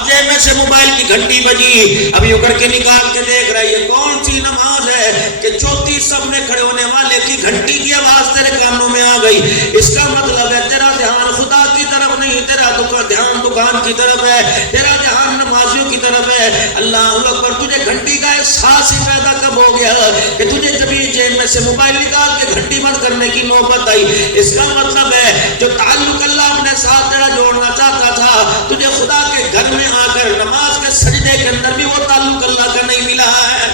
اب جیب میں سے موبائل کی گھنٹی بجی، اب یوں کر کے نکال کے دیکھ رہا ہے یہ کون سی نماز ہے کہ چوتھی صف میں کھڑے ہونے والے کی گھنٹی کی آواز تیرے کانوں میں آ گئی۔ اس کا مطلب ہے تیرا دھیان خدا کی طرف نہیں، تیرا دھیان دکان کی طرف ہے، تیرا دھیان نمازیوں کی طرف ہے۔ اللہ اکبر، تجھے گھنٹی کا احساس ہی پیدا کب ہو گیا کہ تجھے جب یہ جیب میں سے موبائل نکال کے گھنٹی بند کرنے کی نوبت آئی؟ اس کا مطلب ہے جو تعلق اللہ اپنے ساتھ تیرا جوڑنا چاہتا تھا، تجھے خدا کے گھر میں آ کر نماز کے سجدے کے اندر بھی وہ تعلق اللہ کا نہیں ملا ہے۔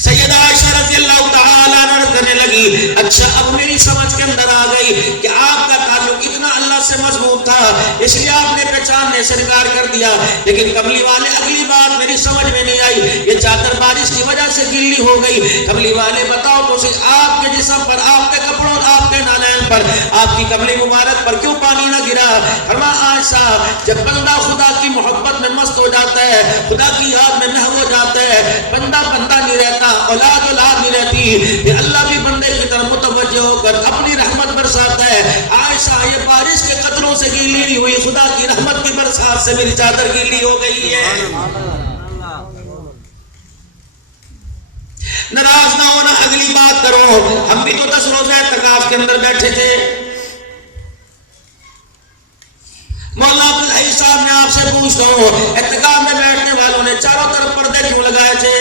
سیدہ عائشہ رضی اللہ تعالیٰ عنہ کہنے لگی اچھا اب میری سمجھ کے اندر آ گئی کہ آپ کا تعلق اتنا اللہ سے مضبوط تھا اس لیے آپ نے پہچاننے سے انکار کر دیا، لیکن کملی والے اگلی بات میری سمجھ میں نہیں آئی، یہ چادر بارش کی وجہ سے گیلی ہو گئی، کملی والے بتاؤ تو صحیح آپ کے جسم پر، آپ کے کپڑوں اور آپ کے نالین پر، آپ کی کملی مبارک پر کیوں پانی نہ گرا؟ فرمایا عائشہ جب بندہ خدا کی محبت میں مست ہو جاتا ہے، خدا کی یاد میں محو ہو جاتا ہے، بندہ بندہ نہیں رہتا، اولاد اولاد نہیں رہتی، کہ اللہ بھی بندے کی طرف متوجہ ہو کر اپنی رحمت برساتا ہے۔ عائشہ یہ بارش کے قطروں سے گیلی نہیں ہوئی، خدا کی رحمت کی برسات سے میری چادر گیلی ہو گئی ہے۔ ناراض نہ ہونا، اگلی بات کرو۔ ہم بھی تو 10 روزہ اعتکاف کے اندر بیٹھے تھے، مولانا عبدالحی صاحب میں آپ سے پوچھتا ہوں اعتکاف میں بیٹھنے والوں نے چاروں طرف پردے کیوں لگائے تھے؟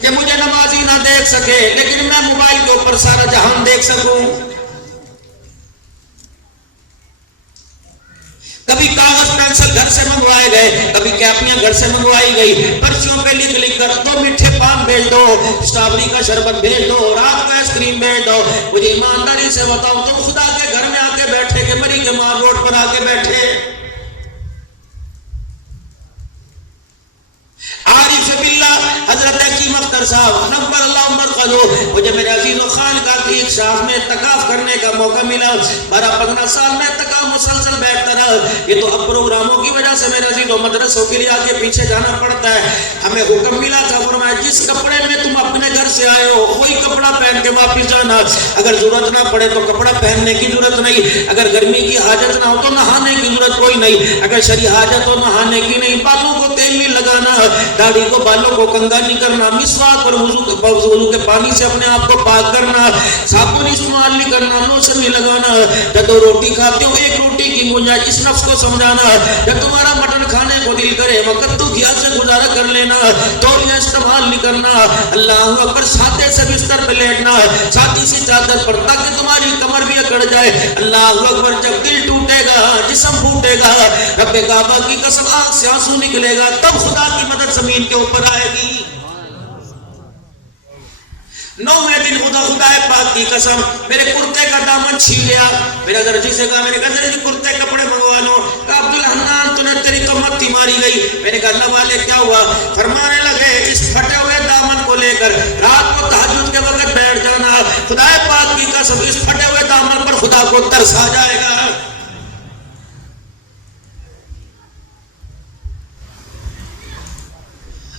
کہ مجھے نمازی نہ دیکھ سکے لیکن میں موبائل کے اوپر سارا جہان دیکھ سکوں۔ کبھی کاغذ پینسل گھر سے منگوائے گئے، کبھی کاپیاں گھر سے منگوائی گئی، پرچیوں پہ لکھ لکھ کر 2 میٹھے پان بھیج دو، اسٹرابری کا شربت بھیج دو، رات کا آئس کریم بھیج دو۔ مجھے ایمانداری سے بتاؤ تم خدا کے گھر میں آ کے بیٹھے کہ مری کے مار روڈ پر آ کے بیٹھے؟ عارف باللہ حضرت حکیم اختر صاحب نبر اللہ مرقدو، مجھے میرے عزیز و خانقاہ کی ایک شاخ میں اعتکاف کرنے کا موقع ملا، 12-15 سال میں اعتکاف مسلسل بیٹھتا رہا۔ یہ تو اب پروگراموں کی وجہ سے میرے عزیز و مدرسوں کے لیے آگے پیچھے جانا پڑتا ہے۔ ہمیں حکم ملا تھا، فرمایا جس کپڑے میں تم اپنے گھر سے آئے ہو وہی کپڑا پہن کے واپس جانا، اگر ضرورت نہ پڑے تو کپڑا پہننے کی ضرورت نہیں، اگر گرمی کی حاجت نہ ہو تو نہانے کی ضرورت کوئی نہیں، اگر شرعی حاجت ہو نہانے کی نہیں، بالوں کو تیل نہیں لگانا، داڑھی کو بالوں کو کنگا نہیں کرنا، مسواک پر وضو کے پانی سے اپنے آپ کو پاک کرنا، صابن استعمال نہیں کرنا، لوشن نہیں لگانا، جب تو روٹی کھاتے ہو ایک روٹی کی گنجائش اس نفس کو سمجھانا، جب تمہارا مٹن کھانے کو دل کرے وقت تو گھیا سے گزارا کر لینا، تولیہ استعمال نہیں کرنا، اللہ اکبر، سادے سے بستر پہ لیٹنا، سادی سی چادر پر تاکہ تمہاری کمر بھی اکڑ جائے، اللہ اکبر، جب دل ٹوٹے گا جسم پھوٹے گا، رب کعبہ کی قسم آنکھ سے آنسو نکلے گا، تب خدا کی مدد زمین کے اوپر آئے گی۔ 9ویں دن خدا پاک کی قسم میرے کرتے کا دامن چھین لیا، میرے درجی سے کہا، میں نے کہا درجی کرتے کپڑے منگوا لو، کہا عبدالحنان تو نے تیری کمر تھی ماری گئی، میں نے کہا اللہ والے کیا ہوا؟ فرمانے لگے اس پھٹے ہوئے دامن کو لے کر رات کو تہجد کے وقت بیٹھ جانا، خدا پاک کی قسم اس پھٹے ہوئے دامن پر خدا کو ترس آ جائے گا۔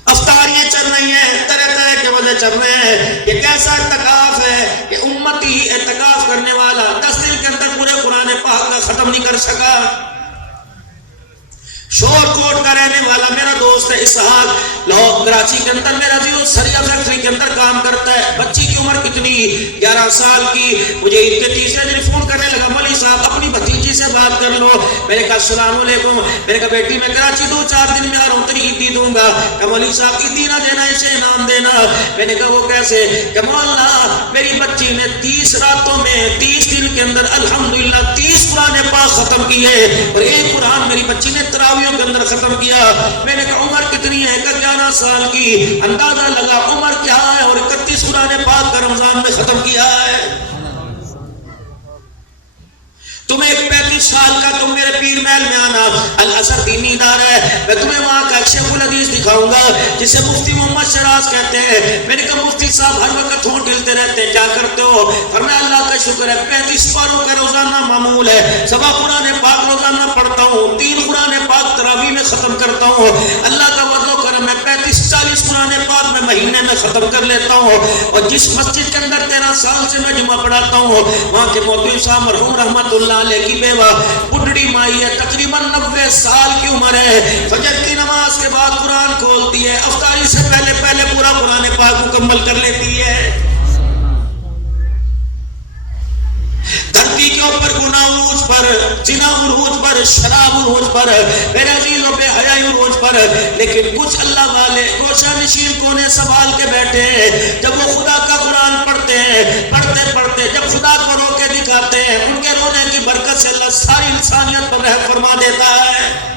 افطاریاں چل رہی ہیں، طرح طرح کے وجہ چل رہے ہیں، یہ کیسا اعتکاف ہے کہ امتی اعتکاف کرنے والا 10 دن کے اندر پورے قرآن پاک کا ختم نہیں کر سکا۔ شور کوٹ کا رہنے والا میرا دوست ہے اسحاق، لاہور کراچی کے اندر میرا عزیز سریا فیکٹری کے اندر کام کرتا ہے، بچی کی عمر کتنی 11 سال کی، مجھے عید کے تیسرے دن فون کرنے لگا، مولوی صاحب اپنی بھتیجی سے بات کر لو، میں نے کہا السلام علیکم، میں نے کہا بیٹی میں کراچی 2-4 دن میں آ رہا ہوں، تیری عیدی دوں گا، کہ مولوی صاحب عیدی نہ دینا اسے انعام دینا، میں نے کہا وہ کیسے؟ کہ مولانا میری بچی نے 30 راتوں میں 30 دن کے اندر الحمدللہ 30 قرآن پاک ختم کیے، اور ایک قرآن میری بچی نے تراویح کے اندر ختم کیا۔ میں نے کہا عمر کتنی ہے؟ کہ 11 سال کی، اندازہ لگا عمر کیا ہے، اور 31 قرآن پاک کا رمضان میں ختم کیا ہے۔ تمہیں ایک 35 سال کا تم میرے پیر محل میں آنا، الازہر دینی ادارہ ہے، میں تمہیں وہاں کا شیخ الحدیث دکھاؤں گا جسے مفتی محمد شراز کہتے ہیں۔ میں نے کہا مفتی صاحب ہر وقت ہونٹ ہلتے رہتے ہیں، کیا کرتے ہو؟ فرمایا اللہ کا شکر ہے 35 پاروں کا روزانہ معمول ہے، 7 قرآن پاک روزانہ پڑھتا ہوں، 3 قرآن پاک تراویح میں ختم کرتا ہوں، اللہ کا فضل و کرم ہے 35-40 قرآن پاک میں مہینے میں ختم کر لیتا ہوں، اور جس مسجد کے اندر 13 سال سے میں جمعہ پڑھاتا ہوں وہاں کے مولوی صاحب مرحوم رحمت اللہ علیہ کی بیوہ بڈڑی مائی ہے، تقریباً 90 سال کی عمر ہے، فجر کی نماز کے بعد قرآن کھولتی ہے، افطاری سے پہلے پورا قرآن پاک مکمل کر لیتی ہے۔ دھرتی کے اوپر گناہ عروج پر، زنا عروج پر، شراب عروج پر، میرے عزیزوں بے حیائی عروج پر، لیکن کچھ اللہ والے گوشہ نشین کونے سنبھال کے بیٹھے ہیں، جب وہ خدا کا قرآن پڑھتے ہیں، پڑھتے جب خدا کو رو کے دکھاتے ہیں، ان کے رونے کی برکت سے اللہ ساری انسانیت پر رحم فرما دیتا ہے۔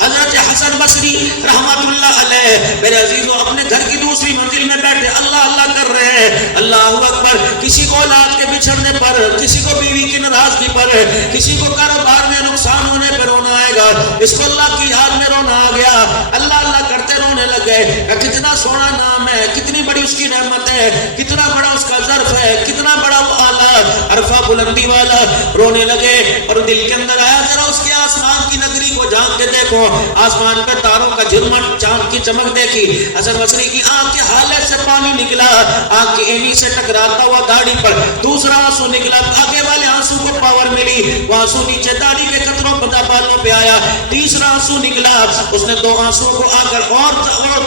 حضرت حسن بصری رحمت اللہ علیہ میرے عزیزوں اپنے گھر کی دوسری منزل میں بیٹھے اللہ اللہ کر رہے ہیں، اللہ اکبر، کسی کو اولاد کے بچھڑنے پر، کسی کو بیوی کی ناراضگی پر، کسی کو کاروبار میں نقصان ہونے پر رونا آئے گا، اس کو اللہ کی یاد میں رونا آ گیا، اللہ اللہ کرتے رونے لگے، کتنا سونا نام ہے، کتنی بڑی اس کی رحمت ہے، کتنا بڑا اس کا ظرف ہے، کتنا بڑا وہ اعلیٰ عرفہ بلندی والا، رونے لگے، اور دل کے اندر آیا ذرا اس کے آسمان کی نگری کو جھانک کے دیکھو، آسمان پر تاروں کا جھرمٹ، چاند کی چمک دیکھی، حسن بصری کی آنکھ کے حالے سے پانی نکلا، آنکھ کی اینی سے ٹکراتا ہوا داڑھی پر، دوسرا آنسو نکلا، آگے والے آنسو کو پاور ملی، وہ آنسو نیچے داڑھی کے قطروں بالوں پہ آیا، تیسرا آنسو نکلا، اس نے 2 آنسو کو آ کر اور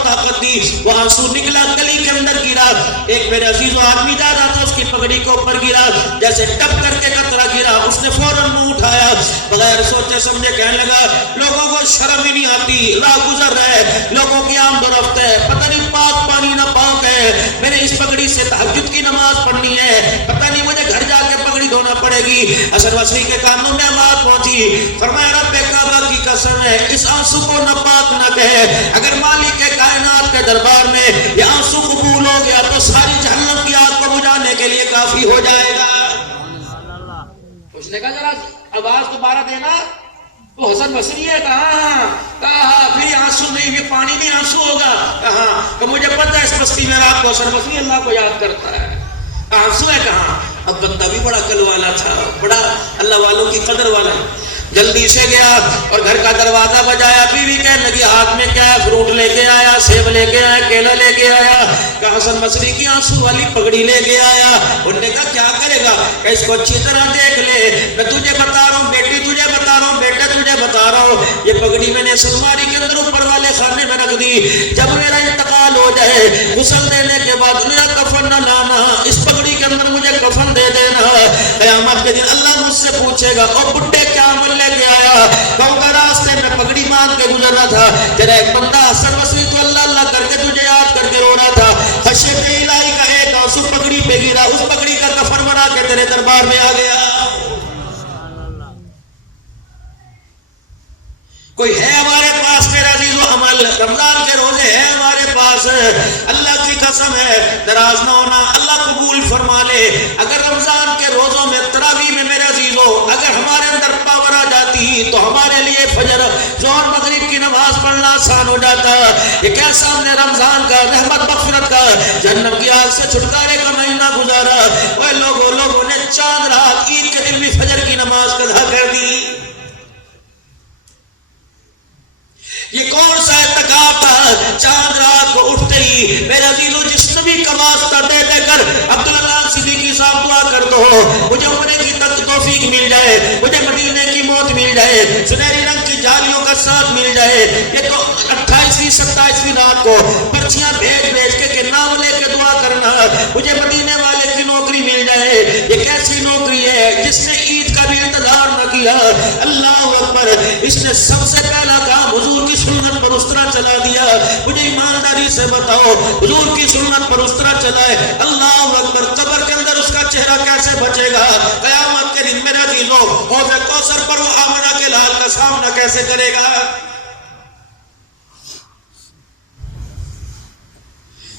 طاقت دی، وہ آنسو نکلا گلی کے اندر گرا، ایک میرے عزیزو آدمی جا رہا تھا اس کی پگڑی کے اوپر گرا، جیسے ٹپ کر کے قطرہ گرا، اس نے فوراً منہ اٹھایا، بغیر سوچے سمجھے کہنے لگا لوگوں کو شرم ہی نہیں آتی، راہ گزر رہے، لوگوں کی آمد و رفت ہے، پتہ نہیں پاک پانی نہ پاک ہے، میں نے اس پگڑی سے تہجد کی نماز پڑھنی ہے، پتہ نہیں مجھے گھر جا کے پگڑی دھونا پڑے گی۔ حسن بصری کے کانوں میں آواز پہنچی، فرمایا رب کعبہ کی قسم ہے اس آنسو کو ناپاک نہ کہے، اگر مالک کائنات کے دربار میں یہ آنسو قبول ہو گیا تو ساری جہنم کی آگ کو بجھانے کے لیے کافی ہو جائے گا۔ اس نے کہا ذرا آواز دوبارہ دینا، تو حسن بصری ہے، کہا پھر یہ آنسو نہیں، یہ پانی نہیں آنسو ہوگا، کہاں کہ مجھے پتہ ہے اس بستی میں رات کو حسن بصری اللہ کو یاد کرتا ہے، آنسو ہے کہاں؟ اب بندہ بھی بڑا کل والا تھا، بڑا اللہ والوں کی قدر والا، جلدی سے گیا اور گھر کا دروازہ بجایا، بیوی کہنے لگی ہاتھ میں کیا ہے؟ فروٹ لے کے آیا، سیب لے کے آیا، کیلا لے کے آیا، کہا حسن بصری کی آنسو والی پگڑی لے کے آیا، انہوں نے کہا کیا کرے گا؟ کہ اس کو اچھی طرح دیکھ لے، میں تجھے بتا رہا ہوں بیٹی، تجھے بتا رہا ہوں بیٹا، تجھے بتا رہا ہوں، یہ پگڑی میں نے سلماری کے اندر اوپر والے خانے میں رکھ دی، جب میرا انتقال ہو جائے غسل دینے کے بعد میرا کفن نہ لانا، اس پگڑی کے اندر مجھے کفن دے دینا، قیامت کے دن اللہ مجھ سے پوچھے گا او بڈھے کیا عمل لے کے آیا؟ کہوں گا راستے میں پگڑی باندھ کے گزرنا تھا، تیرا ایک بندہ حسن بصری تو اللہ اللہ کر کے تجھے یاد کر کے رو رہا تھا، خشیت الہی کا ایک آنسو پگڑی پہ گرا، اس پگڑی کا کفن بنا کے تیرے دربار میں آ گیا۔ کوئی ہے ہمارے پاس میرے عزیز و عمل؟ رمضان کے روزے ہیں ہمارے پاس، اللہ کی قسم ہے ناراض نہ ہونا، اللہ قبول فرما لے۔ اگر رمضان کے روزوں میں تراویح میں میرے عزیزو اگر ہمارے اندر پاور آ جاتی تو ہمارے لیے فجر ظہر مغرب کی نماز پڑھنا آسان ہو جاتا۔ یہ کیسا ہم نے رمضان کا رحمت مغفرت کا جہنم کی آگ سے چھٹکارے کا مہینہ گزارا، وہ لوگوں نے چاند رات عید کے دن بھی فجر کی نماز قضا کر دی۔ یہ کون سا اعتکاف تھا؟ چاند رات کو اٹھتے ہی میرے عزیزو جس نبی کا واسطہ دے دے کر عبداللہ صدیقی صاحب دعا کر دو مجھے عمرے کی توفیق مل جائے، مجھے مدینے کی موت مل جائے، سنہری رنگ کی جالیوں کا ساتھ مل جائے۔ یہ تو 28ویں 27ویں رات کو پرچیاں بھیج کے نام لے کے دعا کرنا مجھے مدینے والے کی نوکری مل جائے۔ یہ کیسی نوکری ہے جس نے عید کا بھی انتظار نہ کیا؟ اللہ اکبر، اس نے سب سے پہلا کام حضور کی سنت پر اس طرح چلا دیا۔ مجھے ایمانداری سے بتاؤ حضور کی سنت پر اس طرح چلائے، اللہ اکبر، قبر کے اندر اس کا چہرہ کیسے بچے گا؟ قیامت کے دن میرے عزیزو حوض کوثر پر وہ آمنہ کے لال کا سامنا کیسے کرے گا؟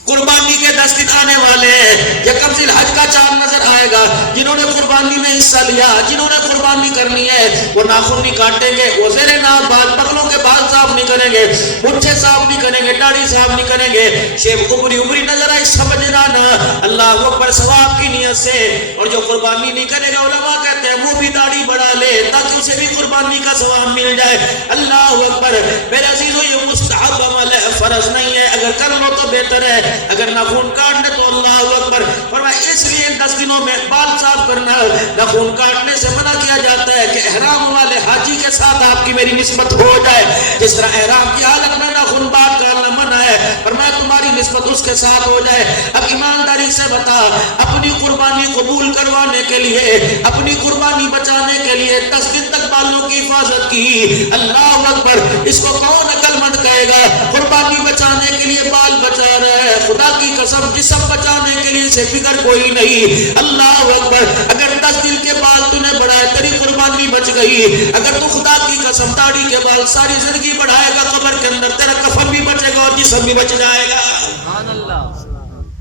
قربانی کے 10 دن آنے والے ہیں، یکم ذی الحج کا چاند نظر آئے گا، جنہوں نے قربانی میں حصہ لیا، جنہوں نے قربانی کرنی ہے وہ ناخن نہیں کاٹیں گے، وہ زیر ناف بال پگلوں کے بال صاف نہیں کریں گے، مٹھے صاف نہیں کریں گے، داڑھی صاف نہیں کریں گے، شیب عمری نظر آئی سمجھنا نہ، اللہ اکبر ثواب کی نیت سے۔ اور جو قربانی نہیں کرے گا علماء کہتے ہیں وہ بھی داڑھی بڑھا لے تاکہ اسے بھی قربانی کا ثواب مل جائے. اللہ اکبر. میرے عزیزو یہ مستحب عمل ہے، فرض نہیں ہے. اگر کر لو تو بہتر ہے، اگر ناخن کاٹنے تو اللہ اکبر. فرمایا اس لیے 10 دنوں میں بال صاف کرنا، ناخن کاٹنے سے منع کیا جاتا ہے کہ احرام والے حاجی کے ساتھ آپ کی میری نسبت ہو جائے. جس طرح احرام کی حالت میں ناخن بال کاٹنا منع ہے، فرمایا تمہاری نسبت اس کے ساتھ ہو جائے. اب ایمانداری سے بتا، اپنی قربانی قبول کروانے کے لیے، اپنی قربانی بچانے کے لیے 10 دن تک بالوں کی حفاظت کی. اللہ اکبر. اس کو کون عقل مند کہے گا؟ قربانی بچانے کے لیے بال بچا رہا ہے، خدا کی قسم جسم بچانے کے لیے اسے فکر کوئی نہیں. اللہ اکبر. اگر 10 دن کے بال تو نے بڑھائے تیری قربانی بچ گئی. اگر تو خدا کی قسم داڑھی کے بال ساری زندگی بڑھائے گا، قبر کے اندر تیرا کفن بھی بچے گا اور جسم بھی بچ جائے گا. سبحان اللہ.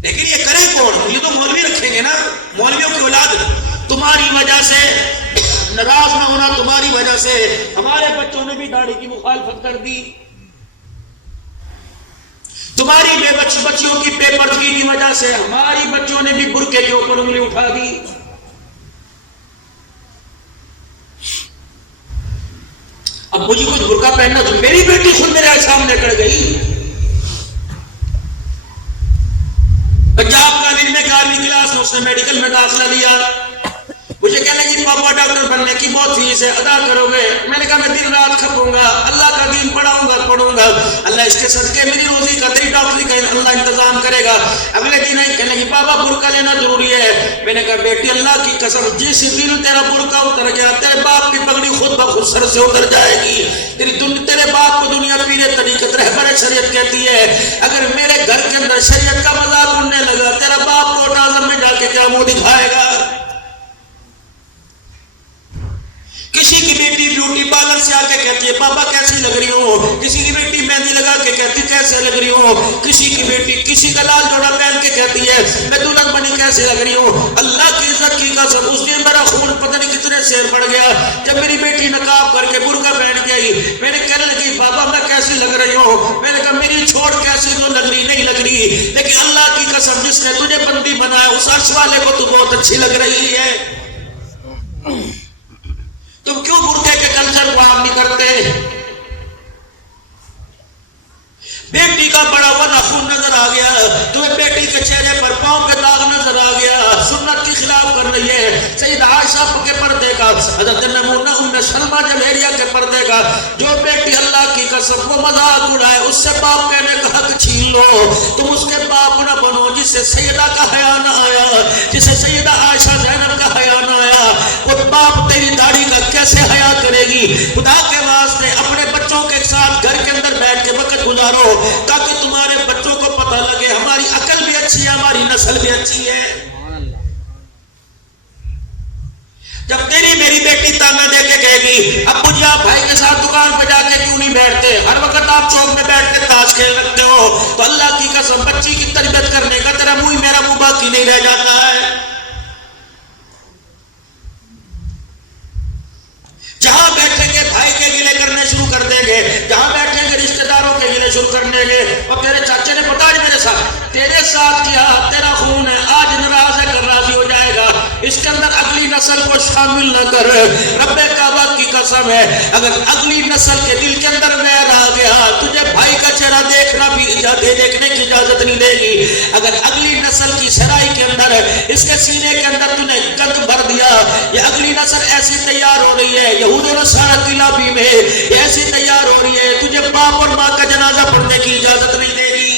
لیکن یہ کرے کون؟ یہ تو مولوی رکھیں گے نا. مولویوں کی اولاد تمہاری وجہ سے ناراض نہ ہونا، تمہاری وجہ سے ہمارے بچوں نے بھی داڑھی کی مخالفت کر دی. تمہاری بچیوں کی بے پردگی کی وجہ سے ہماری بچوں نے بھی برقعے کے اوپر انگلی اٹھا دی. اب مجھے کچھ برقع پہننا تو میری بیٹی خود میرے سامنے کر گئی. پنجاب کالج میں 11ویں کلاس میں اس نے میڈیکل میں داخلہ لیا. مجھے کہنے لگی پاپا ڈاکٹر بننے کی بہت فیس ہے، ادا کرو گے؟ میں نے کہا میں دن رات کھپوں گا، اللہ کا دین پڑھوں گا. اللہ اس کے صدقے میری روزی کا، تیری ڈاکٹری کا اللہ انتظام کرے گا. اگلے دن کہنے لگی پاپا برقع لینا ضروری ہے. میں نے کہا بیٹی اللہ کی قسم جس دن تیرا برقع اتر گیا تیرے باپ کی پگڑی خود بخود سر سے اتر جائے گی. تیرے باپ کو دنیا پیر طریقت رہبر شریعت کہتی ہے. اگر میرے گھر کے اندر شریعت کا مذاق اڑنے لگا، تیرا باپ کو ناظم میں جا کے کیا منہ دکھائے گا؟ کسی کی بیٹی بیوٹی پارلر سے آ کے کہتی ہے پاپا کیسی لگ رہی ہو. کسی کی بیٹی مہندی لگا کے کہتی کیسے لگ رہی ہو. کسی کی بیٹی کسی کا لال جوڑا پہن کے کہتی ہے میں دلہن بنی کیسے لگ رہی ہوں. اللہ کی عزت کی قسم اس دن میرا خون پتہ نہیں کتنے سیر پڑ گیا جب میری بیٹی نقاب کر کے برقع پہن کے آئی. میں نے کہنے لگی بابا میں کیسی لگ رہی ہوں. میں نے کہا میری چھوڑ کیسی تو لگ رہی نہیں لگ رہی، لیکن اللہ کی قسم جس نے تجھے بندی بنایا اس عرش والے کو تو بہت اچھی لگ رہی ہے. تم کیوں برقعے کے کلچر کو عام نہیں کرتے؟ بیٹی کا بڑا ہوا ناخن نظر آ گیا، تمہیں بیٹی کے چہرے پر پاؤں کے داغ نظر آ گیا، سنت کی خلاف کر رہی ہے. سیدہ عائشہ کے پردے کا، حضرت نمونہ ام سلمہ جویریہ کے پردے کا، جو بیٹی اللہ کی قسم وہ مذاق اڑائے اس سے باپ کہنے کا حق چھین لو. تم اس کے باپ نہ بنو جس سے سیدہ کا حیا نہ آیا، جسے سیدہ عائشہ زینب کا حیا نہ آیا. وہ باپ تیری داڑھی کا کیسے حیا کرے گی؟ خدا کے واسطے اپنے بچوں کے ساتھ گھر کے اندر بیٹھ کے وقت گزارو تاکہ تمہارے بچوں کو پتہ لگے ہماری عقل بھی اچھی ہے، ہماری نسل بھی اچھی ہے. جب تیری میری بیٹی تانا دے کے کہے گی ابو جی آپ بھائی کے ساتھ دکان پہ جا کے کیوں نہیں بیٹھتے، ہر وقت آپ چوک میں بیٹھ کے تاش کھیل رکھتے ہو، تو اللہ کی قسم بچی کی تربیت کرنے کا تیرا منہ میرا منہ باقی نہیں رہ جاتا ہے. جہاں بیٹھیں گے بھائی کے گلے کرنے شروع کر دیں گے، جہاں بیٹھیں گے رشتہ داروں کے گلے شروع کر دیں گے. اور تیرے چاچے نے پتا نہیں میرے ساتھ تیرے ساتھ کیا، تیرا خون ہے، آج ناراض ہے کل راضی ہو جائے گا. اس کے اندر اگلی نسل کو شامل نہ کر. رب کعبہ کی قسم ہے اگر اگلی نسل کے دل کے اندر ویر آ گیا تجھے بھائی کا چہرہ دیکھنا بھی دیکھنے کی اجازت نہیں دے گی. اگر اگلی نسل کی سرائی کے اندر اس کے سینے کے اندر تُو نے گند بھر دیا، یہ اگلی نسل ایسی تیار ہو رہی ہے یہود و نصارہ کی لابی میں ایسی تیار ہو رہی ہے تجھے باپ اور ماں کا جنازہ پڑھنے کی اجازت نہیں دے گی.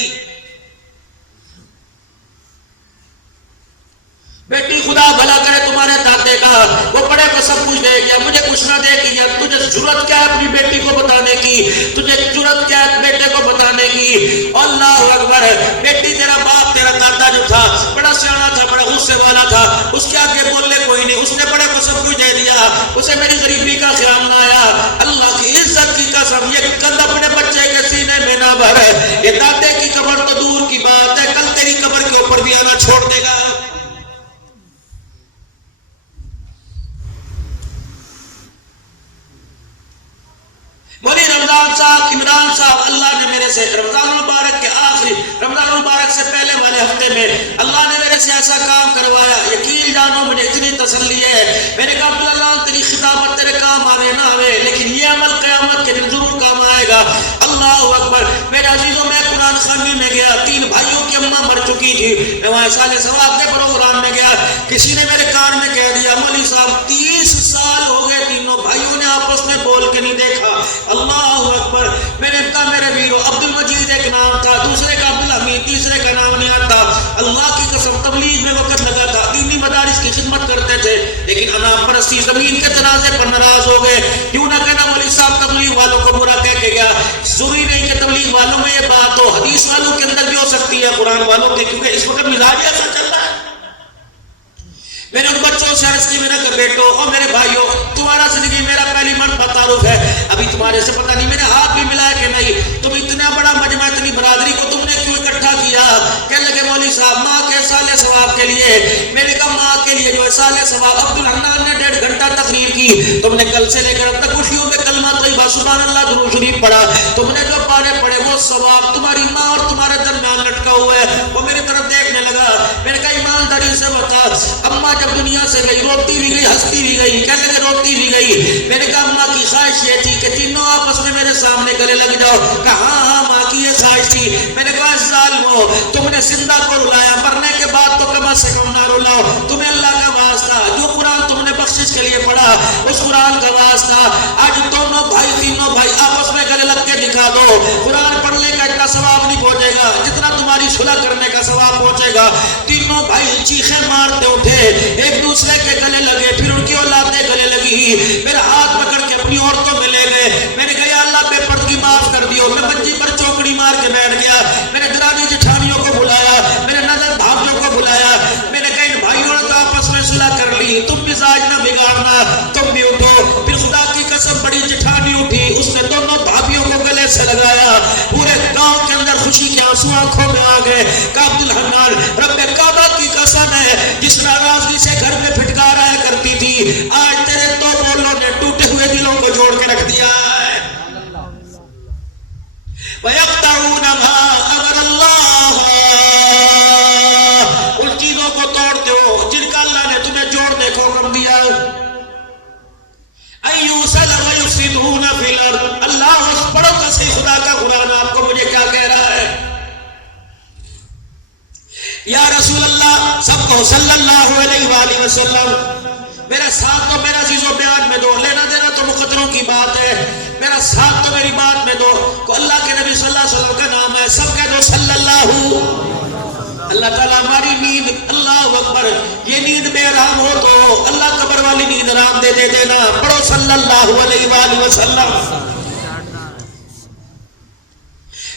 بیٹی خدا بھلا کرے تمہارے دادے کا، وہ بڑے کو سب کچھ دے گیا مجھے کچھ نہ دے گی. تجھے ضرورت کیا ہے اپنی بیٹی کو بتانے کی؟ تجھے ضرورت کیا ہے بیٹے کو بتانے کی؟ اللہ اکبر. بیٹی تیرا باپ تیرا دادا جو تھا بڑا سیانا تھا، بڑا غصے والا تھا، اس کے آگے بولنے کوئی نہیں، اس نے بڑے کو سب کچھ دے دیا، اسے میری غریبی کا خیال نہ آیا. اللہ کی عزت کی قسم یہ کل اپنے بچے کے سینے میں نہ بھر. یہ دادے کی قبر تو دور کی بات ہے، کل تیری قبر کے اوپر بھی آنا چھوڑ دے گا. بولی رمضان صاحب عمران صاحب اللہ نے میرے سے رمضان المبارک کے آخری رمضان المبارک سے پہلے والے ہفتے میں اللہ نے میرے سے ایسا کام کروایا، یقین جانو مجھے اتنی تسلی ہے. میں نے کہا عبداللہ تیری خطابت تھی، میں وہاں سال ثواب کے پروگرام میں گیا، کسی نے میرے کان میں کہہ دیا مولوی صاحب 30 سال ہو گئے تینوں بھائیوں نے آپس میں بول کے نہیں دیکھا۔ اللہ اکبر۔ میں نے کہا میرے ویرو، عبد المجید ایک نام تھا، دوسرے کا عبد الحمید، تیسرے کا نام نہیں آتا۔ اللہ کی قسم تبلیغ میں وقت لگا تھا، دینی مدارس کی خدمت کرتے تھے، لیکن انام پرستی زمین کے تنازع پر ناراض ہو گئے۔ کیوں نہ کہنا مولوی صاحب تبلیغ والوں کو برا کہہ کے گیا، ضروری نہیں کہ تبلیغ والوں میں یہ بات ہو، حدیث والوں کے اندر بھی ہو سکتی ہے، قرآن والوں کے، کیونکہ اس وقت مزاج ایسا چل رہا ہے۔ میں نے ان بچوں سے عرض کی، میرے بیٹوں اور میرے بھائیوں، تمہارا زندگی میرا پہلی مرتبہ تعارف ہے، ابھی تمہارے سے پتہ نہیں میں نے ہاتھ بھی ملایا کہ نہیں، تم اتنا بڑا مجمع، اتنی برادری کو تم نے کیوں اکٹھا کیا؟ کہنے لگے مولوی صاحب ماں کے سال ثواب کے لیے۔ میں نے کہا ماں کے لیے جو ہے سال ثواب، عبد الحنان نے 1.5 گھنٹہ تقریر کی، تم نے کل سے لے کر اب تک خوشیوں میں کلمہ طیبہ سبحان اللہ درود شریف پڑھا، تم نے جو پارے پڑھے وہ ثواب تمہاری ماں اور تمہارے درمیان لٹکا ہوا ہے۔ وہ میری طرف دیکھنے لگا، میں نے کہا ایمانداری سے بتا، اماں جب دنیا سے گئی، روتی بھی گئی، ہستی بھی گئی، کہنے لگے روتی بھی گئی۔ میں نے کہا اماں کی خواہش یہ تھی کہ تینوں آپس میں میرے سامنے گلے لگ جاؤ، کہا ہاں ہاں ماں کی یہ خواہش تھی۔ میں نے کہا ظالمو، تم نے زندہ کو رلایا، مرنے کے بعد تو کم سے کم نہ رلاؤ، تمہیں اللہ کا واسطہ، جو قرآن تم نے بخشش کے لیے پڑھا اس قرآن کا واسطہ، آج دونوں بھائی تینوں بھائی آپس میں گلے لگ کے دکھا دو، قرآن پڑھنے کا اتنا ثواب نہیں پہنچے گا جتنا تمہاری صلح کرنے کا ثواب پہنچے گا۔ تینوں بھائی چیخیں مارتے اٹھے، ایک دوسرے کے گلے لگے، پھر ان کی اولادیں گلے لگی، میرا ہاتھ پکڑ کے اپنی عورتوں میں لے گئے۔ میں نے کہا یا اللہ بے پردگی معاف کر دیو۔ میں منجی پر چوکڑی مار کے بیٹھ گیا، میں نے درانی جٹھانیوں کو بلایا، میں نے نظر بھابیوں کو بلایا، میں نے کہا ان بھائیوں نے تو آپس میں صلح کر لی، تم مزاج نہ بگاڑنا، تم بھی اٹھو۔ پھر خدا کی قسم بڑی جٹھانی اٹھی، اس نے دونوں بھابیوں کو گلے سے لگایا، پورے گاؤں کے اندر خوشی کے آنسو آنکھوں میں آ گئے۔ کہ عبد الحنان رب کعبہ کی قسم ہے، جس ناراضگی سے گھر میں پھٹکارا کرتی تھی، آج تیرے تو بولوں نے ٹوٹے ہوئے دلوں کو جوڑ کے رکھ دیا ہے۔ وَيَقْطَعُونَ مَا أَمَرَ اللَّهُ، ان چیزوں کو توڑتے ہو جن کا اللہ نے تمہیں جوڑنے کو حکم دیا۔ أَيُّوسَلَ وَيُفْسِدُونَ فِي الْأَرْضِ، اللہ پڑھو تو صحیح خدا کا قرآن آپ کو مجھے کیا کہہ رہا ہے۔ یا رسول اللہ سب کو صلی اللہ علیہ وآلہ وسلم، میرا ساتھ تو میرا عزیز و بیان میں دو، لینا دینا تو مقدروں کی بات ہے، میرا ساتھ تو میری بات میں دو۔ کو اللہ کے نبی صلی اللہ علیہ وسلم کا نام ہے، سب کہہ دو صلی اللہ۔ اللہ تعالیٰ ہماری نیند، اللہ اکبر، یہ نیند بے آرام ہو تو اللہ قبر والی نیند آرام دے دے دینا۔ پڑھو صلی اللہ علیہ وآلہ وسلم۔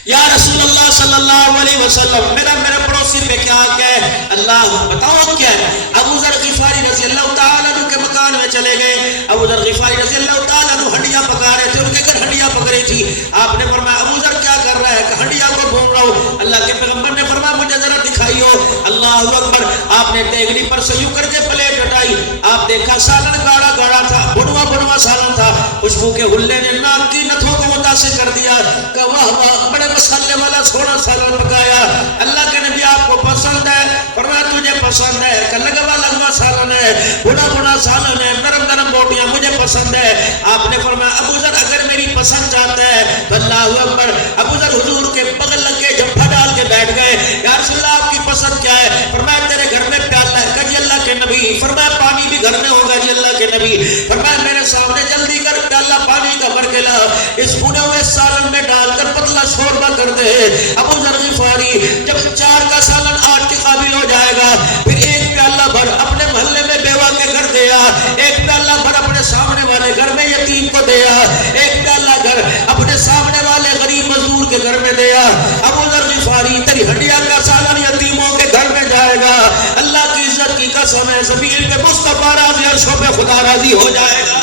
یا رسول اللہ صلی اللہ علیہ وسلم، میرے پڑوسی پہ کیا حق ہے؟ اللہ بتاؤ کیا ہے؟ ابو ذر غفاری رضی اللہ تعالیٰ عنہ کے مکان میں چلے گئے، ابو ذر غفاری رضی اللہ تعالیٰ عنہ ہنڈیاں پکا رہے تھے، ان کے گھر ہنڈیاں پک رہی تھی۔ آپ نے فرمایا ابو ذر کیا کر رہا ہے؟ کہ ہنڈیاں کو بھون رہا ہوں۔ اللہ کے پیغمبر نے فرمایا مجھے ذرا دکھائیو۔ اللہ اکبر، آپ نے دیگڑی پر سے یوں کر کے پلیٹ ہٹائی، آپ دیکھا سالن گاڑا گاڑا تھا، بنوا بنوا سالن تھا، خوشبو کے حلے نے ناک کی نتھوں کو متاثر کر دیا کہ واہ واہ بڑے مسالے والا سونا سالن پکایا، اللہ کے نبی آپ کو پسند ہے؟ فرمایا تجھے پسند ہے؟ کہ لگوا لگوا سالن ہے، بڑا بڑا سالن ہے، نرم نرم بوٹیاں مجھے پسند ہے۔ آپ نے فرمایا ابو ذر اگر میری پسند چاہتا ہے تو اللہ اکبر، ابو ذر حضور کے بغل لگ کے جھپا ڈال کے بیٹھ گئے۔ یا رسول اللہ آپ کی پسند کیا ہے؟ فرمایا تیرے گھر میں پیالہ ہے؟ کہ جی اللہ کے نبی۔ فرمایا پانی بھی گھر میں ہوگا؟ جی اللہ کے نبی۔ فرمایا میرے سامنے جلدی کر پیالہ پانی کا بھر کے لا، اس بھنے ہوئے سالن میں ڈال کر پتلا شوربہ کر دے۔ ابو ذر غفاری جب 4 کا سالن 8 کے قابل ہو جائے گا، پھر ایک پیالہ بھر اپنے محلے میں بیوہ کے گھر دیا، ایک پیالہ بھر اپنے سامنے والے گھر میں یتیم کو دیا، ایک پیالہ گھر اپنے سامنے والے غریب مزدور کے گھر میں دیا۔ ابو ذر غفاری تیری ہڈیاں کا سالن یتیموں کے گھر میں جائے گا، اللہ کی عزت کی قسم ہے زمین پہ مصطفیٰ راضی، عرشوں پہ خدا راضی ہو جائے گا۔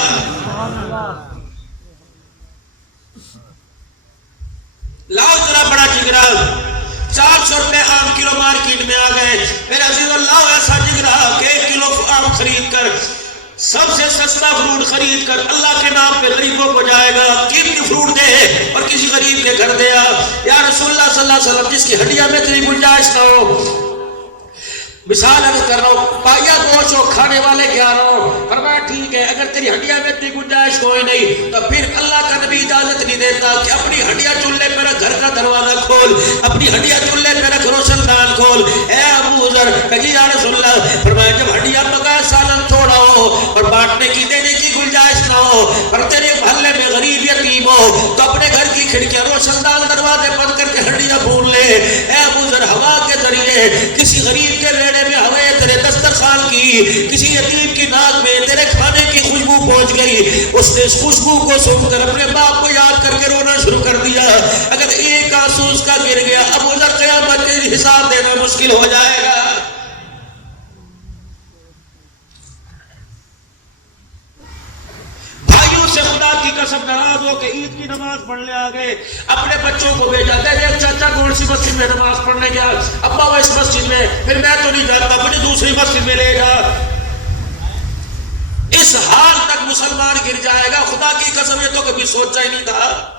لاؤ ذرا بڑا جگرا، 400 روپے آم کلو مارکیٹ میں آ گئے، میرے عزیز اللہ ایسا جگرا کہ 1 کلو آم خرید کر، سب سے سستا فروٹ خرید کر اللہ کے نام پہ غریبوں کو جائے گا، قیمتی فروٹ دے اور کسی غریب کے گھر دیا۔ یا رسول اللہ صلی اللہ علیہ وسلم جس کی ہڈیاں میں تیری گنجائش نہ ہو، مثال عرض کر رہا ہوں، پایا گوشت ہو کھانے والے 11 ہو، فرمایا ٹھیک ہے اگر تیری ہڈیاں میں اتنی گنجائش کوئی نہیں تو پھر اللہ کا نبی اجازت نہیں دیتا کہ اپنی ہڈیاں چولہے پہ رکھ، گھر کا دروازہ کھول، اپنی ہڈیاں چولہے پہ رکھ، روشن دان کھول۔ اے ابو ذر کہ جی یا رسول اللہ، فرمایا جب ہڈیاں پکائے سالن تھوڑا ہو اور بانٹنے کی دینے کی گنجائش نہ ہو اور تیرے محلے میں غریب یتیم ہو تو اپنے گھر کی کھڑکیاں روشن دان دروازے بند کر کے ہڈیاں بھون لے۔ اے ابو ذر، ہوا کے ذریعے کسی غریب کے بیڑے میں ہوئے تیرے دسترخوان کی، کسی یتیم کی ناک میں تیرے کھانے کی خوشبو پہنچ گئی، اس نے اس خوشبو کو سن کر اپنے باپ کو یاد کر کے رونا شروع کر دیا۔ اگر ایک آنسو اس کا گر گیا، ابو ذر قیامت کے حساب دینا مشکل ہو جائے گا۔ سے خدا کی قسم ناراض ہو کہ عید کی نماز پڑھنے آ گئے، اپنے بچوں کو بھیجا، دیکھ چاچا کون سی مسجد میں نماز پڑھنے گیا، ابا وہ اس مسجد میں، پھر میں تو نہیں جانتا، مجھے دوسری مسجد میں لے جا۔ اس حال تک مسلمان گر جائے گا، خدا کی قسم یہ تو کبھی سوچا ہی نہیں تھا۔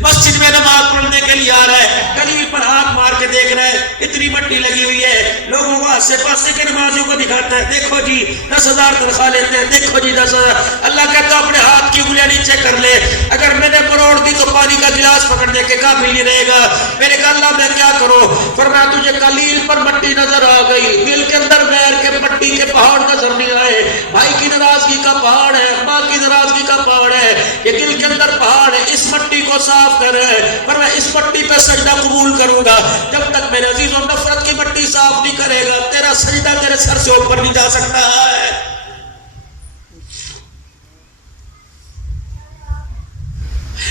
مسجد میں نماز پڑھنے کے لیے آ رہا ہے، گلیل پر ہاتھ مار کے دیکھ رہا ہے، اتنی مٹی لگی ہوئی ہے، لوگوں کو آسے پاسے کے نمازیوں کو دکھاتا ہے، دیکھو جی 10,000 تنخواہ لیتے ہیں، دیکھو جی 10,000۔ اللہ کہتا ہے اپنے ہاتھ کی انگلیاں نیچے کر لے، اگر میں نے مروڑ دی تو پانی کا گلاس پکڑنے کے قابل نہیں رہے گا۔ میں نے کہا اللہ میں کیا کروں؟ فرمایا تجھے گلیل پر مٹی نظر آ گئی، دل کے اندر غیر کے مٹی کے پہاڑ نظر نہیں آئے، بھائی کی ناراضگی کا پہاڑ ہے، ماں کی ناراضگی کا پہاڑ ہے، یہ دل کے اندر پہاڑ ہے، اس مٹی کو صاف کر ہے، پر میں اس مٹی پہ سجدہ قبول کروں گا۔ جب تک میرے عزیز و نفرت کی مٹی صاف نہیں کرے گا، تیرا سجدہ تیرے سر سے اوپر نہیں جا سکتا ہے۔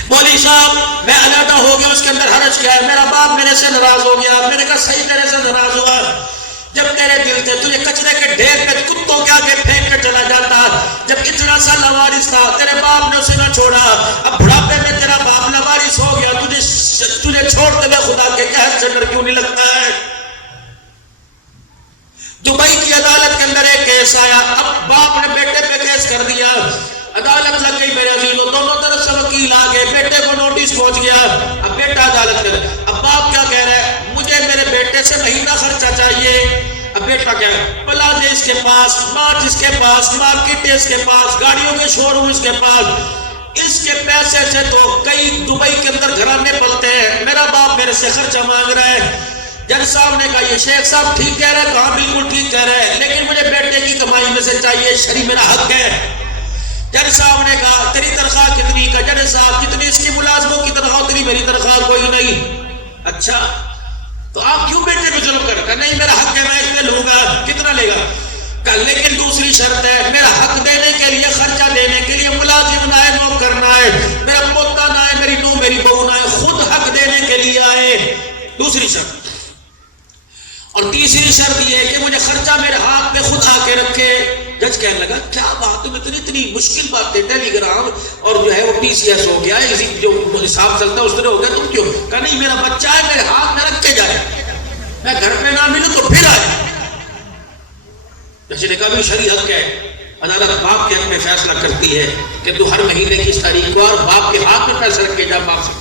مولوی صاحب میں علیحدہ ہو گیا، اس کے اندر حرج کیا ہے؟ میرا باپ میرے سے ناراض ہو گیا۔ میں نے کہا صحیح میرے سے ناراض ہوا، جب تیرے دل سے تجھے کچرے کے ڈھیر پہ کتوں کے آگے پھینک کر چلا جاتا، جب اتنا سا لوارث تھا، تیرے باپ نے اسے نہ چھوڑا، اب بڑھاپے میں تیرا باپ لوارث ہو گیا، تجھے چھوڑتے ہوئے خدا کے قہر سے ڈر کیوں نہیں لگتا ہے؟ دبئی کی عدالت کے اندر ایک کیس آیا، اب باپ نے بیٹے پہ کیس کر دیا، عدالت لگ گئی میرے عزیزوں، دونوں طرف سے وکیل آ گئے، بیٹے کو نوٹس پہنچ گیا، اب بیٹا عدالت کر، اب باپ کیا کہہ رہا ہے؟ مجھے میرے بیٹے سے مہینہ خرچہ چاہیے۔ اب بیٹا کیا ہے؟ پلازے اس کے پاس، مارچ اس کے پاس، مارکیٹ اس کے پاس، گاڑیوں کے شو روم اس کے پاس، اس کے پیسے سے تو کئی دبئی کے اندر گھرانے پلتے ہیں، میرا باپ میرے سے خرچہ مانگ رہا ہے۔ جج صاحب نے کہا یہ شیخ صاحب ٹھیک کہہ رہے ہیں، کہاں بالکل ٹھیک کہہ رہے ہیں، لیکن مجھے بیٹے کی کمائی میں سے چاہیے، شرعی میرا حق ہے۔ جج صاحب نے کہا تیری تنخواہ کتنی؟ کا جج صاحب جتنی اس کی ملازموں کی تنخواہ اتنی میری تنخواہ کوئی نہیں۔ اچھا تو آپ کیوں بیٹے پہ ظلم کر؟ کہا نہیں میرا حق ہے، میں اتنے لوں گا۔ کتنا لے گا؟ کہا لیکن دوسری شرط ہے، میرا حق دینے کے لیے، خرچہ دینے کے لیے ملازم نہ ہے، نوکر نہ ہے، میرا پوتا نہ ہے، میری نو میری بہو نہ ہے، خود حق دینے کے لیے آئے، دوسری شرط۔ اور تیسری شرط یہ ہے کہ مجھے خرچہ میرے ہاتھ میں خود آ کے رکھے۔ جج کہنے لگا کیا بات تم اتنی مشکل باتیں، ٹیلی گرام اور جو ہے وہ PCS ہو گیا، اسی جو حساب چلتا ہے اس طرح ہو گیا، تم کیوں؟ کہا نہیں میرا بچہ ہے، میرے ہاتھ میں رکھ کے جائے، میں گھر پہ نہ ملوں تو پھر آئے۔ جج نے کہا بھی شرعی حق ہے، عدالت باپ کے حق میں فیصلہ کرتی ہے کہ تو ہر مہینے کی اس تاریخ کو اور باپ کے ہاتھ میں پیسہ رکھ کے جا باپ سے۔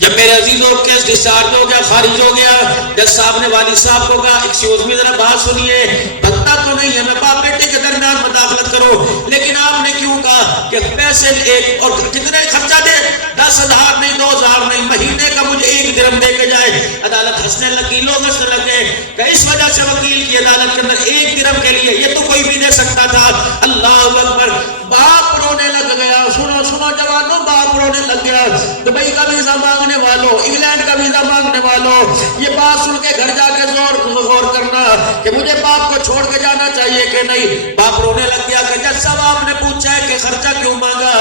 جب میرے عزیزوں کیس ڈسچارج ہو گیا، خارج ہو گیا، جج صاحب نے والد صاحب کو کہا ایکسکیوز می ذرا بات سنیے، بنتا تو نہیں ہے میں باپ بیٹے کے درمیان مداخلت کرو، لیکن آپ نے کیوں کہا کہ پیسے ایک اور کتنے خرچہ دے؟ 10,000 نہیں، 2,000 نہیں، مہینے کا مجھے 1 درہم دے کے جائے۔ عدالت ہنسنے لگی، لوگ ہنسنے لگے کہ اس وجہ سے وکیل کی عدالت کے اندر 1 درہم کے لیے یہ تو کوئی بھی دے سکتا تھا۔ اللہ اکبر، باپ رونے لگ گیا، سنو سنو جوانوں، باپ رونے لگ گیا۔ دبئی کا ویزا مانگنے والوں، انگلینڈ کا ویزا مانگنے والوں، یہ بات سن کے گھر جا کے غور کرنا کہ مجھے باپ کو چھوڑ کے جانا چاہیے کہ نہیں۔ باپ رونے لگ گیا کہ جج صاحب آپ نے پوچھا ہے کہ خرچہ کیوں مانگا؟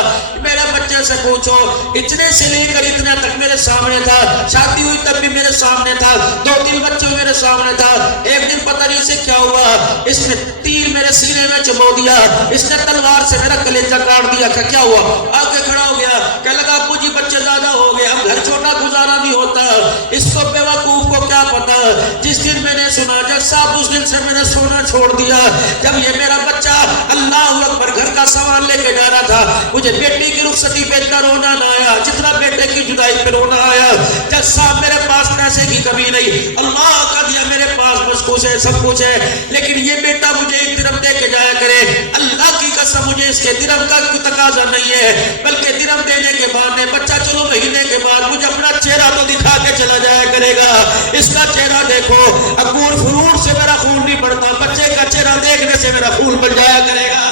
میرے بچے سے پوچھو، اتنے سے لے کر اتنا تک میرے سامنے تھا، شادی ہوئی تب بھی میرے سامنے تھا، 2-3 بچے میرے سامنے تھا، ایک دن پتہ نہیں اسے کیا ہوا، اس نے تیر میرے سینے میں چبو دیا، اس نے تلوار سے میرا کلیجہ کاٹ دیا۔ کیا ہوا؟ آ کے کھڑا ہو گیا، کہنے لگا ابو جی بچے زیادہ ہو گئے، اب گھر چھوٹا گزارا نہیں ہوتا۔ اس کو بیوقوف کو کیا پتا، جس دن میں نے سنا جج صاحب اس دن سے میں نے سونا چھوڑ دیا۔ جب یہ میرا بچہ اللہ اکبر گھر کا سامان لے کے جا رہا تھا. مجھے بیٹی کی رخصتی پہ اتنا رونا نہ آیا جتنا بیٹے کی جدائی پہ رونا آیا. جج صاحب میرے پاس پیسے کی کمی نہیں, اللہ کا دیا میرے پاس بس کچھ ہے, سب کچھ ہے, لیکن یہ بیٹا مجھے ایک درہم دے کے جایا کرے. اللہ کی قسم مجھے اس کے درہم کا تقاضا نہیں ہے, بلکہ درہم دینے کے بعد بچہ چلو مہینے کے بعد مجھے اپنا چہرہ تو دکھا کے چلا جایا کرے گا. اس کا چہرہ دیکھو, انگور فروٹ سے میرا خون نہیں بڑھتا, بچے کا چہرہ دیکھنے سے میرا خون بڑھ جایا کرے گا.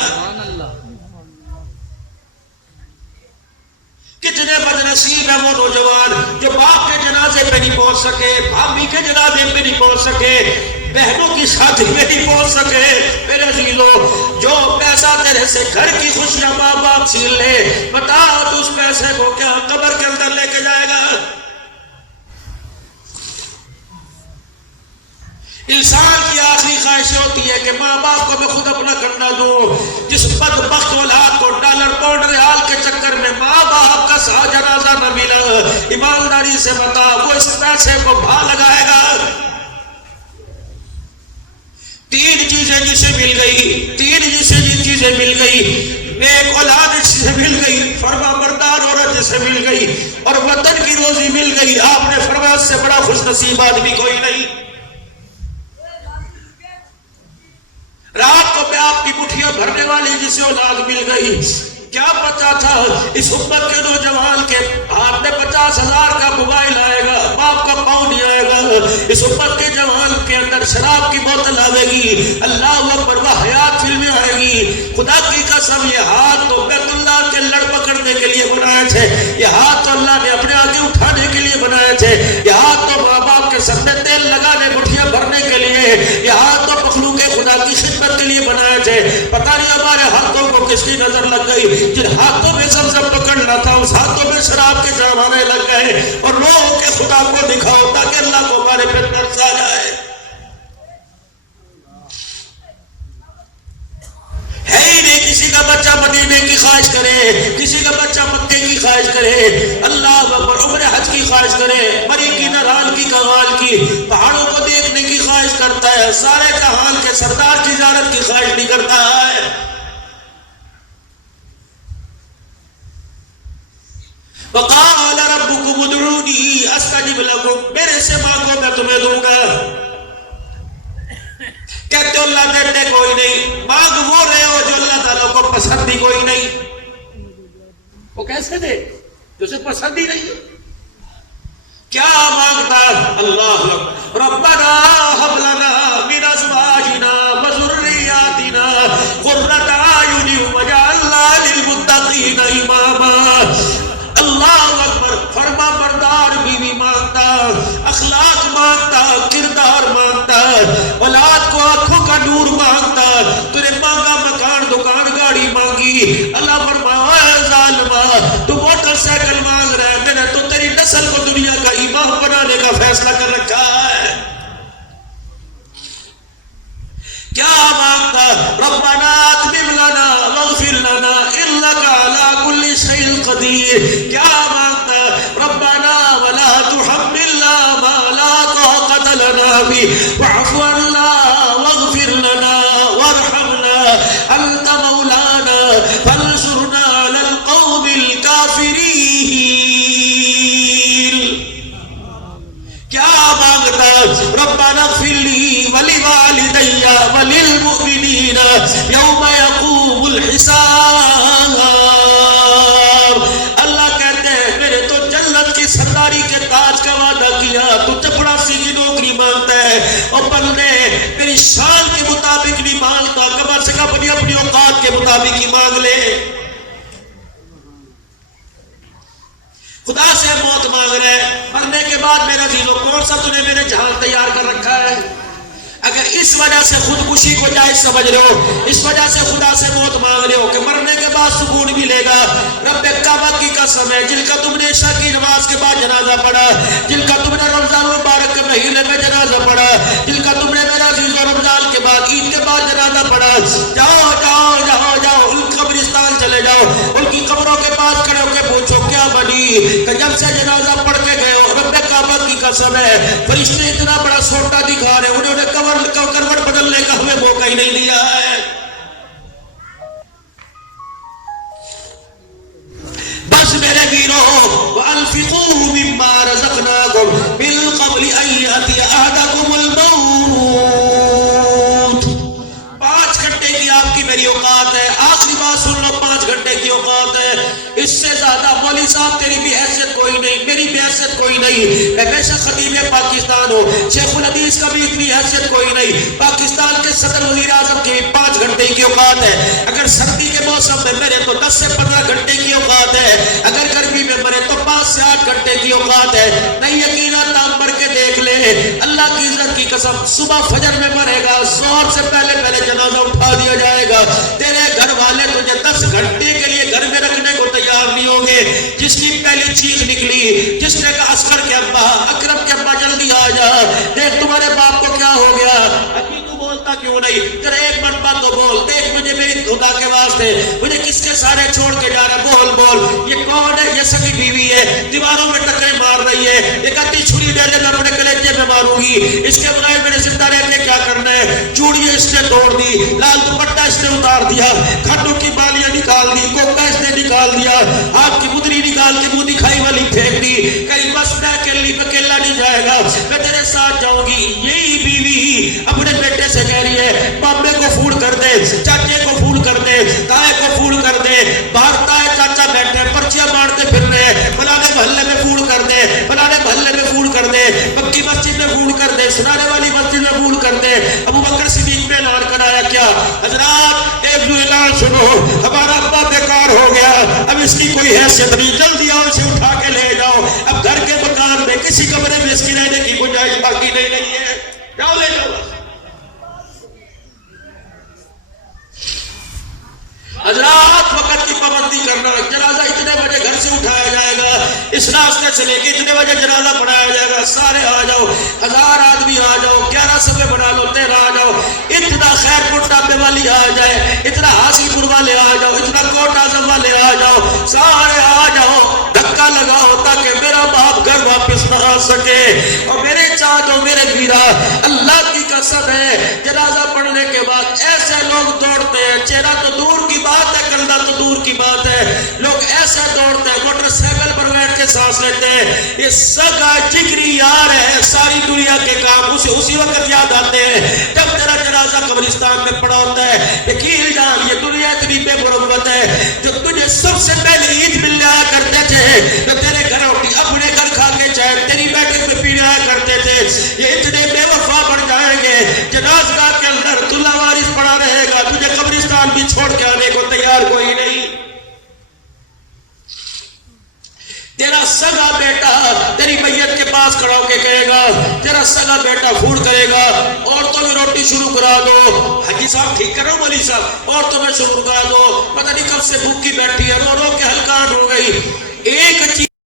کتنے بدنصیب ہیں وہ نوجوان جو باپ کے جنازے پہ نہیں پہنچ سکے, بھابھی کے جنازے پہ نہیں پہنچ سکے, بہنوں کی شادی میں نہیں پہنچ سکے. میرے عزیزو, جو پیسہ تیرے سے گھر کی خوشیاں ماں باپ چھین لے, بتا تو اس پیسے کو کیا قبر کے اندر لے کے جائے گا؟ انسان کی آخری خواہش ہوتی ہے کہ ماں باپ کو میں خود اپنا کرنا دوں. جس بدبخت اولاد کو ڈالر پاؤنڈ ریال کے چکر میں ماں باپ کا سا جنازہ نہ ملا, ایمانداری سے بتا وہ اس پیسے کو بھا لگائے گا؟ تین چیزیں جسے مل گئی, تین چیزیں مل گئی, ایک اولاد جسے مل گئی, فرما بردار عورت جسے مل گئی, اور وطن کی روزی مل گئی. آپ نے فرمایا اس سے بڑا خوش نصیب آدمی کوئی نہیں. رات کو پیاپ کی مٹھیاں بھرنے والی جسے اولاد مل گئی. کیا پتا تھا اس امت کے نوجوان کے ہاتھ میں 50,000 کا موبائل آئے گا, باپ کا پاؤں نہیں آئے گا. اس امت کے جوان کے اندر شراب کی بوتل آئے گی, اللہ اکبر, وہ حیات فلمیں آئے گی. خدا کی قسم یہ ہاتھ تو بیت اللہ کے لڑ پکڑنے کے لیے بنائے تھے, یہ ہاتھ تو اللہ نے اپنے آگے اٹھانے کے لیے بنائے تھے, یہ ہاتھ تو ماں باپ کے سر میں تیل لگانے مٹھیاں بھرنے کے لیے, یہ ہاتھ تو مخلوق خدا کی خدمت کے لیے بنائے تھے. پتہ نہیں ہمارے ہاتھوں کو کس کی نظر لگ گئی, جن ہاتھوں میں زمزم پکڑنا تھا اس ہاتھوں میں شراب کے جام آنے لگ گئے. اور لوگوں کے خدا کو دکھاؤ تاکہ اللہ کو ہمارے پہ ترس آ جائے. ہے ہی نہیں کسی کا بچہ مدینے کی خواہش کرے, کسی کا بچہ مکے کی خواہش کرے, اللہ اکبر, عمر حج کی خواہش کرے, مری کی نرال کی کغال کی, پہاڑوں کو دیکھنے کی خواہش کرتا ہے, سارے جہان کے سردار کی زیارت کی خواہش نہیں کرتا ہے. وقال ربكم ادعوني استجب لكم, میرے سے مانگو میں تمہیں دوں گا. کہتے ہو اللہ دیتے کوئی نہیں, مانگ وہ رہے ہو جو اللہ تعالیٰ کو پسند ہی کوئی نہیں. وہ کیسے دے جو اسے پسند ہی نہیں؟ کیا مانگتا؟ اللہ ربنا هب لنا من ازواجنا وذرياتنا قرة اعين واجعلنا للمتقين اماما. اللہ اکبر, فرما بردار بیوی مانگتا, اخلاق مانگتا, کردار مانگتا, اولاد کو آنکھوں کا نور مانگتا, تُنے مانگا مکان دکان گاڑی مانگی. اللہ فرمایا اے ظالمہ, تو موٹر سائیکل مانگ رہا ہے, میں نے تو تیری نسل کو دنیا کا امام بنانے کا فیصلہ کر رکھا ہے. کیا مانگتا؟ ربنا اتمم لنا واغفر لنا انك على كل شيء قدير. کیا مانگتا؟ ربنا ولا تحملنا ما لا طاقة لنا به واعف عنا واغفر لنا وارحمنا انت مولانا فانصرنا على القوم الكافرين. کیا مانگتا؟ ربنا اغفر لي ولوالدي وللمؤمنين يوم يقوم الحساب. اللہ کہتے ہیں میرے تو جنت کی سرداری کے تاج کا وعدہ کیا, تو چپڑاسی کی نوکری مانگتا ہے, اور بندے میری شان کے مطابق نہیں مانگتا, کم سے کم اپنی اوقات کے مطابق ہی مانگ لے. خدا سے موت مانگ رہے, مرنے کے بعد میرا عزیزو کون سا تُنے میرے جہاز تیار کر رکھا ہے؟ اگر اس وجہ سے خودکشی کو جائز سمجھ رہے ہو, اس وجہ سے خدا سے موت مانگ رہے ہو کہ مرنے کے بعد سکون ملے گا, رب کعبہ کی قسم ہے جن کا تم نے عشاء کی نماز کے بعد جنازہ پڑھا, جن کا تم نے رمضان مبارک کے مہینے میں جنازہ پڑھا, جن کا تم نے میرا عزیزو رمضان کے بعد عید کے بعد جنازہ پڑھا, جاؤ جاؤ جاؤ جاؤ ان قبرستان چلے جاؤ, ان کی قبروں کے پاس کھڑے ہو کے پوچھو کیا بنی کہ جب سے جنازہ پڑھ کے گئے ہو, رب کعبہ کی قسم ہے فرشتے اتنا بڑا سوٹا دکھا رہے, انہوں نے کروٹ بدلنے کا ہمیں موقع ہی نہیں دیا ہے. میری اوقات ہے، آخری بات سن لو، 5 گھنٹے کی اوقات ہے، اس سے زیادہ مولوی صاحب تیری بھی حیثیت کوئی نہیں، میری بھی حیثیت کوئی نہیں، میں بے شک خطیب پاکستان ہوں، شیخ الحدیث کا بھی اتنی حیثیت کوئی نہیں، پاکستان کے صدر وزیر اعظم کی 5 گھنٹے کی اوقات ہے، اگر سردی کے موسم میں مرے تو 10 سے 15 گھنٹے کی اوقات ہے، اگر گرمی میں مرے تو 5 سے 8 گھنٹے کی اوقات ہے، نہیں یقین آتا مر کے دیکھ لے، اللہ کی عزت کی قسم، صبح فجر میں مرے گا، ظہر سے پہلے جنازہ اٹھا دیا جائے گا، تیرے گھر والے تجھے 10 گھنٹے کے لیے گھر میں رکھنے کو تیار نہیں ہوں گے، جس کی پہلی چیخ نکلی، جس نے کہا عسکر کے ابا، اکرم کے ابا جلدی آ جا، دیکھ تمہارے باپ کو کیا ہو گیا، ابھی تو بولتا کیوں نہیں، تیرا ایک مرتبہ تو بول، دیکھ مجھے میری خدا کے واسطے، مجھے کس کے سارے چھوڑ کے جا رہا، بول بول، یہ کون ہے، یہ سکی بیوی ہے، دیواروں میں ٹکرے مار رہی ہے، یہ کہتی چھری لے لے میں اپنے کلیجے میں ماروں گی، اس کے بغیر میرے زندہ رہنے کیا کرنا ہے، چوڑیاں اس نے توڑ دی، لال دوپٹہ اس نے اتار دیا، کھٹوں کی بالیاں نکال دی، کوکا اس نے نکال دیا، ہاتھ کی مدری نکال کے منہ دکھائی والی پھینک دی، کہیں بس میں اکیلا نہیں جائے گا، میں تیرے ساتھ جاؤں گی، یہی بیوی اپنے بیٹے سے کہہ رہی ہے، مامے کو فون کر دے، چاچے کو فون کر دے، تائے کو فون کر دے، باہر تائے چاچا بیٹھے پرچیاں مارتے پھر رہے ہیں، فلانے محلے میں فون کر دے، فلانے محلے میں فون کر دے، پکی مسجد میں فون کر دے، سنانے والی مسجد میں فون کر دے، ابو بکر صدیق میں اعلان کرایا کیا، حضرات ایک دو اعلان سنو، ہمارا ابا بیکار ہو گیا، اب اس کی کوئی حیثیت نہیں، جلدی آؤ اسے اٹھا کے لے جاؤ، اب گھر کے مکان میں کسی کمرے میں اس کی رہنے کی گنجائش باقی نہیں ہے، جاؤ لے جاؤ۔ حضرات وقت کی پابندی کرنا، جنازہ اتنے بجے گھر سے اٹھایا جائے گا، اس راستے سے لے کے اتنے بجے جنازہ پڑھایا جائے گا، سارے آ جاؤ، 1000 آدمی آ جاؤ، 11 صفحے بنا لو، 13 آ جاؤ، اتنا خیر کوٹ ڈابے والی آ جائے، اتنا حاصل پور والے آ جاؤ، اتنا کوٹ اعظم والے آ جاؤ، سارے آ جاؤ، دھکا لگاؤ تاکہ میرا باپ گھر واپس نہ آ سکے، اور میرے چاچو میرے ویرا، اللہ کی قسم ہے جنازہ پڑھنے کے بعد ایسے لوگ دوڑتے ہیں، چہرہ تو دور کی بات ہے، کندھا تو دور کی بات ہے، لوگ ایسے دوڑتے ہیں، موٹر سائیکل پر بیٹھ کے سانس لیتے ہیں، یہ سگا جگری یار ہے، ساری دنیا کے کام اسے اسی وقت یاد آتے ہیں جب تیرا جنازہ قبرستان میں پڑا ہوتا ہے، یقین جان یہ دنیا اتنی بے مرمت ہے، جو تجھے سب سے پہلے عید مل جایا کرتے تھے، جو تیرے گھر اپنے گھر کھا کے چاہے تیری بیٹھک میں پی جایا کرتے تھے، یہ اتنے بے وفا بڑھ جائیں گے، جنازگاہ کے اندر دلہا وارث پڑا رہے گا، تجھے قبرستان بھی چھوڑ کے آنے کو تیار کوئی نہیں، تیرا سگا بیٹا تیری میت کے پاس کھڑا ہو کے کہے گا، تیرا سگا بیٹا فون کرے گا، عورتوں میں روٹی شروع کرا دو، حاجی صاحب ٹھیک کر رہا ہوں مولی صاحب، عورتوں میں شروع کرا دو، پتہ نہیں کب سے بھوکی بیٹھی ہے، رو رو کے ہلکان ہو گئی، ایک چیز